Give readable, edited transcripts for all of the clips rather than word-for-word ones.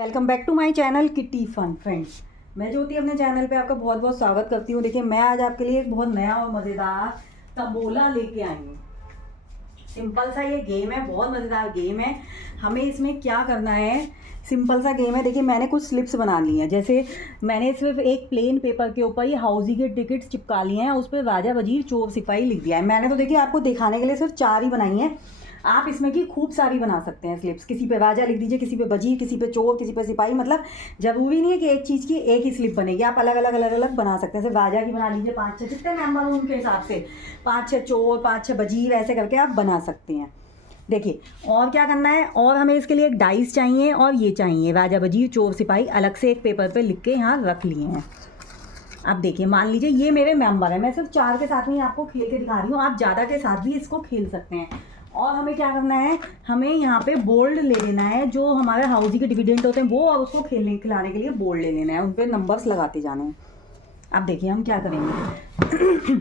Welcome back to my channel kitty fun friends. मैं ज्योति अपने channel पे आपका बहुत बहुत स्वागत करती हूँ। देखिए, मैं आज आपके लिए एक बहुत नया और मज़ेदार तंबोला लेके आई हूँ। सिंपल सा ये गेम है, बहुत मज़ेदार गेम है। हमें इसमें क्या करना है, सिंपल सा गेम है। देखिए, मैंने कुछ स्लिप्स बना ली हैं। जैसे मैंने सिर्फ एक प्लेन पेपर के ऊपर ये हाउसी के टिकट्स चिपका लिए हैं, उस पर राजा वजीर चोर सिपाही लिख दिया है। मैंने तो देखिए आपको दिखाने के लिए सिर्फ 4 ही बनाई हैं। आप इसमें की खूब सारी बना सकते हैं स्लिप्स। किसी पे राजा लिख दीजिए, किसी पे वजीर, किसी पे चोर, किसी पे सिपाही। मतलब ज़रूरी नहीं है कि एक चीज़ की एक ही स्लिप बनेगी, आप अलग अलग बना सकते हैं। सिर्फ राजा की बना लीजिए 5-6, जितने मेंबर हो उनके हिसाब से 5-6 चोर, 5-6 वजीर, ऐसे करके आप बना सकते हैं। देखिए, और क्या करना है, और हमें इसके लिए एक डाइस चाहिए और ये चाहिए राजा वजीर चोर सिपाही अलग से एक पेपर पे लिख के यहाँ रख लिए हैं। अब देखिए, मान लीजिए ये मेरे मेंबर है। मैं सिर्फ 4 के साथ में आपको खेल के दिखा रही हूँ, आप ज़्यादा के साथ भी इसको खेल सकते हैं। और हमें क्या करना है, हमें यहाँ पे बोल्ड ले लेना है, जो हमारे हाउसी के डिविडेंड होते हैं वो, और उसको खिलाने के लिए बोल्ड ले लेना है, उन पर नंबर्स लगाते जाने हैं। अब देखिए हम क्या करेंगे।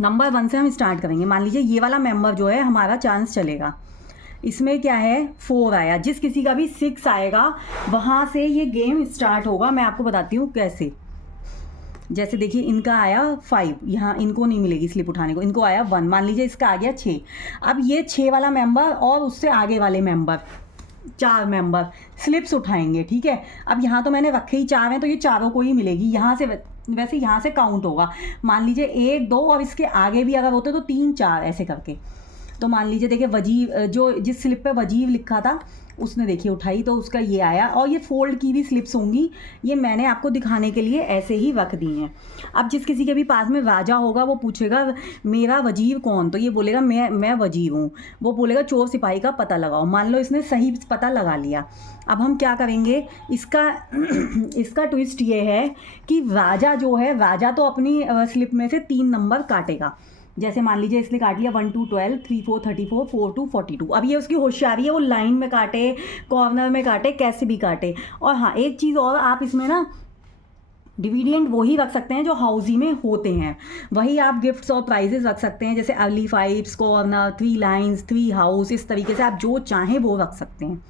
नंबर 1 से हम स्टार्ट करेंगे। मान लीजिए ये वाला मेंबर जो है हमारा चांस चलेगा। इसमें क्या है, 4 आया। जिस किसी का भी 6 आएगा वहाँ से ये गेम स्टार्ट होगा। मैं आपको बताती हूँ कैसे। जैसे देखिए, इनका आया 5, यहाँ इनको नहीं मिलेगी स्लिप उठाने को, इनको आया 1। मान लीजिए इसका आ गया 6। अब ये 6 वाला मेंबर और उससे आगे वाले मेंबर, 4 मेंबर स्लिप्स उठाएंगे, ठीक है। अब यहाँ तो मैंने रखे ही 4 हैं, तो ये चारों को ही मिलेगी। यहाँ से वैसे यहाँ से काउंट होगा। मान लीजिए 1, 2 और इसके आगे भी अगर होते तो 3, 4 ऐसे करके। तो मान लीजिए देखिए, वजीर जो जिस स्लिप पे वजीर लिखा था उसने देखिए उठाई, तो उसका ये आया। और ये फोल्ड की भी स्लिप्स होंगी, ये मैंने आपको दिखाने के लिए ऐसे ही रख दी हैं। अब जिस किसी के भी पास में राजा होगा वो पूछेगा मेरा वजीर कौन, तो ये बोलेगा मैं वजीर हूँ। वो बोलेगा चोर सिपाही का पता लगाओ। मान लो इसने सही पता लगा लिया। अब हम क्या करेंगे, इसका ट्विस्ट ये है कि राजा जो है, राजा तो अपनी स्लिप में से 3 नंबर काटेगा। जैसे मान लीजिए इसने काट लिया 1 2 12, 3 4 34, 4 2 42। अब ये उसकी होशियारी है, वो लाइन में काटे, कॉर्नर में काटे, कैसे भी काटे। और हाँ, एक चीज़ और, आप इसमें ना डिविडेंड वही रख सकते हैं जो हाउसी में होते हैं। वही आप गिफ्ट्स और प्राइजेस रख सकते हैं, जैसे अर्ली 5, कॉर्नर, 3 लाइन्स, 3 हाउस। इस तरीके से आप जो चाहें वो रख सकते हैं।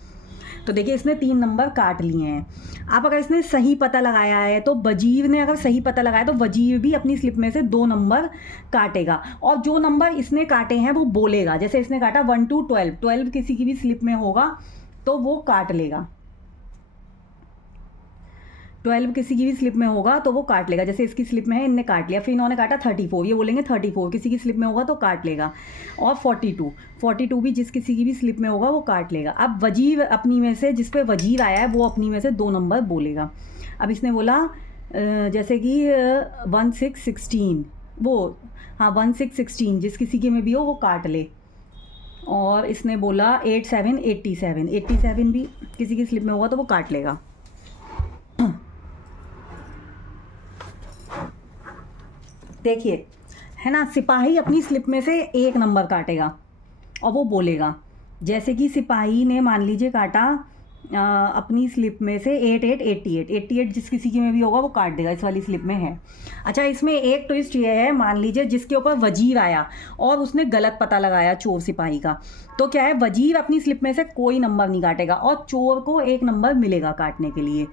तो देखिए, इसने 3 नंबर काट लिए हैं। अब अगर इसने सही पता लगाया है तो वजीर ने अगर सही पता लगाया तो वजीर भी अपनी स्लिप में से 2 नंबर काटेगा, और जो नंबर इसने काटे हैं वो बोलेगा। जैसे इसने काटा 1 2 12, 12 किसी की भी स्लिप में होगा तो वो काट लेगा। 12 किसी की भी स्लिप में होगा तो वो काट लेगा। जैसे इसकी स्लिप में है, इनने काट लिया। फिर इन्होंने काटा 34, ये बोलेंगे 34 किसी की स्लिप में होगा तो काट लेगा। और 42 भी जिस किसी की भी स्लिप में होगा वो काट लेगा। अब वजीर अपनी में से, जिस पे वजीर आया है वो अपनी में से 2 नंबर बोलेगा। अब इसने बोला जैसे कि 1 6 16, वो हाँ 1 6 16 जिस किसी के में भी हो वो काट ले। और इसने बोला 8 7 87 भी किसी की स्लिप में होगा तो वो काट लेगा। देखिए, है ना, सिपाही अपनी स्लिप में से 1 नंबर काटेगा और वो बोलेगा। जैसे कि सिपाही ने मान लीजिए काटा अपनी स्लिप में से 8 8 88 जिस किसी की में भी होगा वो काट देगा, इस वाली स्लिप में है। अच्छा, इसमें एक ट्विस्ट ये है, मान लीजिए जिसके ऊपर वजीर आया और उसने गलत पता लगाया चोर सिपाही का, तो क्या है, वजीर अपनी स्लिप में से कोई नंबर नहीं काटेगा और चोर को 1 नंबर मिलेगा काटने के लिए,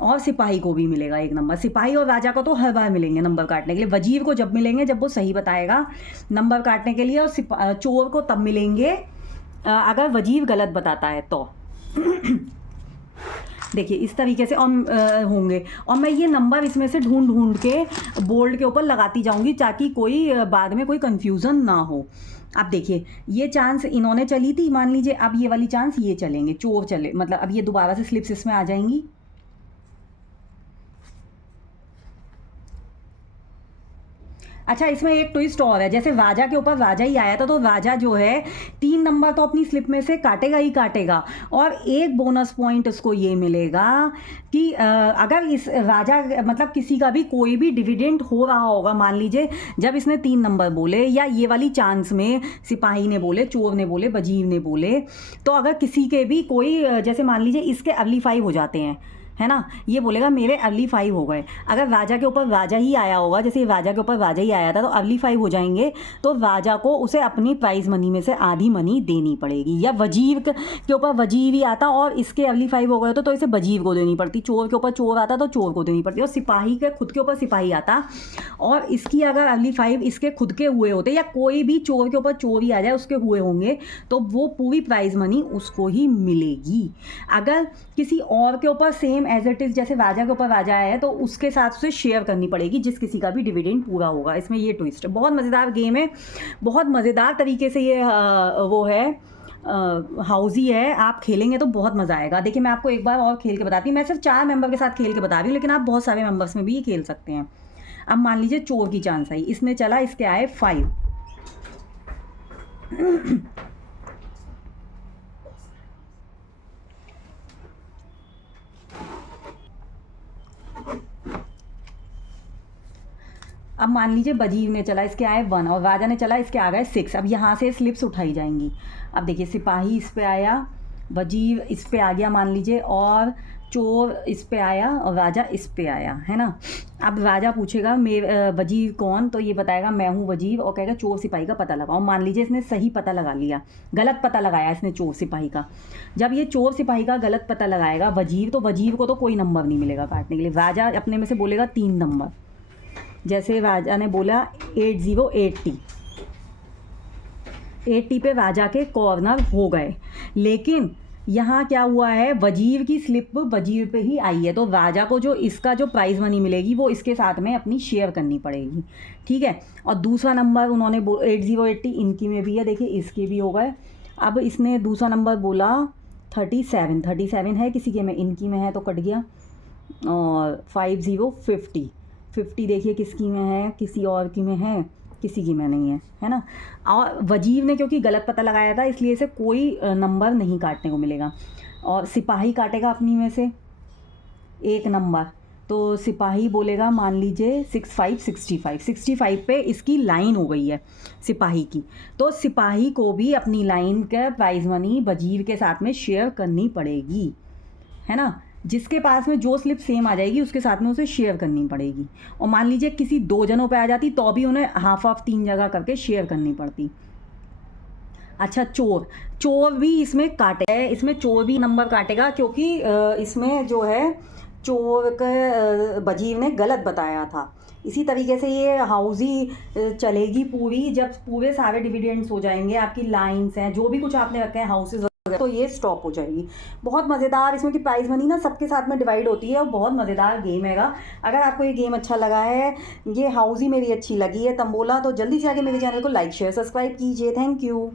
और सिपाही को भी मिलेगा 1 नंबर। सिपाही और राजा को तो हर बार मिलेंगे नंबर काटने के लिए। वजीर को जब मिलेंगे जब वो सही बताएगा नंबर काटने के लिए, और चोर को तब मिलेंगे अगर वजीर गलत बताता है तो। देखिए, इस तरीके से होंगे। और मैं ये नंबर इसमें से ढूंढ के बोर्ड के ऊपर लगाती जाऊंगी ताकि कोई बाद में कोई कंफ्यूजन ना हो। अब देखिए, ये चांस इन्होंने चली थी, मान लीजिए अब ये वाली चांस ये चलेंगे, चोर चले, मतलब अब ये दोबारा से स्लिप्स इसमें आ जाएंगी। अच्छा, इसमें एक ट्विस्ट और है। जैसे राजा के ऊपर राजा ही आया था तो राजा जो है 3 नंबर तो अपनी स्लिप में से काटेगा ही काटेगा, और एक बोनस पॉइंट उसको ये मिलेगा कि अगर इस राजा मतलब किसी का भी कोई भी डिविडेंड हो रहा होगा, मान लीजिए जब इसने 3 नंबर बोले, या ये वाली चांस में सिपाही ने बोले, चोर ने बोले, वजीर ने बोले, तो अगर किसी के भी कोई, जैसे मान लीजिए इसके अर्ली 5 हो जाते हैं, है ना, ये बोलेगा मेरे अर्ली 5 हो गए। अगर राजा के ऊपर राजा ही आया होगा, जैसे राजा के ऊपर राजा ही आया था तो अर्ली 5 हो जाएंगे, तो राजा को उसे अपनी प्राइज मनी में से आधी मनी देनी पड़ेगी। या वजीर के ऊपर वजीर ही आता और इसके अर्ली 5 हो गए तो इसे वजीर को देनी पड़ती। चोर के ऊपर चोर आता तो चोर को देनी पड़ती। और सिपाही के खुद के ऊपर सिपाही आता और इसकी अगर अर्ली 5 इसके खुद के हुए होते, या कोई भी चोर के ऊपर चोर ही आ जाए उसके हुए होंगे, तो वो पूरी प्राइज मनी उसको ही मिलेगी। अगर किसी और के ऊपर सेम एज इट इज़, जैसे राजा के ऊपर राजा आया है, तो उसके साथ उसे शेयर करनी पड़ेगी जिस किसी का भी डिविडेंड पूरा होगा। इसमें ये ट्विस्ट है। बहुत मज़ेदार गेम है, बहुत मज़ेदार तरीके से ये वो है, हाउजी है। आप खेलेंगे तो बहुत मज़ा आएगा। देखिए मैं आपको एक बार और खेल के बताती हूँ। मैं सिर्फ 4 मेंबर के साथ खेल के बता रही हूँ, लेकिन आप बहुत सारे मेंबर्स में भी ये खेल सकते हैं। अब मान लीजिए चोर की चांस आई, इसने चला, इसके आए 5। अब मान लीजिए वजीर ने चला, इसके आए 1 और राजा ने चला, इसके आ गए 6। अब यहाँ से स्लिप्स उठाई जाएंगी। अब देखिए सिपाही इस पे आया, वजीर इस पे आ गया मान लीजिए, और चोर इस पे आया और राजा इस पे आया, है ना। अब राजा पूछेगा वजीर कौन, तो ये बताएगा मैं हूँ वजीर, और कहेगा चोर सिपाही का पता लगाओ। मान लीजिए इसने सही पता लगा लिया, गलत पता लगाया इसने चोर सिपाही का। जब ये चोर सिपाही का गलत पता लगाएगा वजीर, तो वजीर को तो कोई नंबर नहीं मिलेगा काटने के लिए। राजा अपने में से बोलेगा 3 नंबर। जैसे राजा ने बोला 8080, 80 पे राजा के कॉर्नर हो गए। लेकिन यहाँ क्या हुआ है, वजीर की स्लिप वजीर पे ही आई है, तो राजा को जो इसका जो प्राइज़ मनी मिलेगी वो इसके साथ में अपनी शेयर करनी पड़ेगी, ठीक है। और दूसरा नंबर उन्होंने 8080 इनकी में भी है, देखिए इसके भी हो गए। अब इसने दूसरा नंबर बोला 37 है किसी के में, इनकी में है तो कट गया। और 50 देखिए किसकी में है, किसी और की में है, किसी की में नहीं है ना। और वजीर ने क्योंकि गलत पता लगाया था इसलिए इसे कोई नंबर नहीं काटने को मिलेगा। और सिपाही काटेगा अपनी में से 1 नंबर, तो सिपाही बोलेगा मान लीजिए 65 पे इसकी लाइन हो गई है सिपाही की, तो सिपाही को भी अपनी लाइन का प्राइज मनी वजीर के साथ में शेयर करनी पड़ेगी, है ना। जिसके पास में जो स्लिप सेम आ जाएगी उसके साथ में उसे शेयर करनी पड़ेगी। और मान लीजिए किसी 2 जनों पे आ जाती तो भी उन्हें हाफ 3 जगह करके शेयर करनी पड़ती। अच्छा चोर भी इसमें काटेगा, इसमें चोर भी नंबर काटेगा, क्योंकि इसमें जो है चोर का वजीर ने गलत बताया था। इसी तरीके से ये हाउजी चलेगी पूरी, जब पूरे सारे डिविडेंड्स हो जाएंगे, आपकी लाइन्स हैं, जो भी कुछ आपने रखे हैं हाउसेज, तो ये स्टॉप हो जाएगी। बहुत मज़ेदार, इसमें की प्राइज मनी ना सबके साथ में डिवाइड होती है और बहुत मज़ेदार गेम हैगा। अगर आपको ये गेम अच्छा लगा है, ये हाउसी मेरी अच्छी लगी है, तंबोला, तो जल्दी से आके मेरे चैनल को लाइक शेयर सब्सक्राइब कीजिए। Thank you.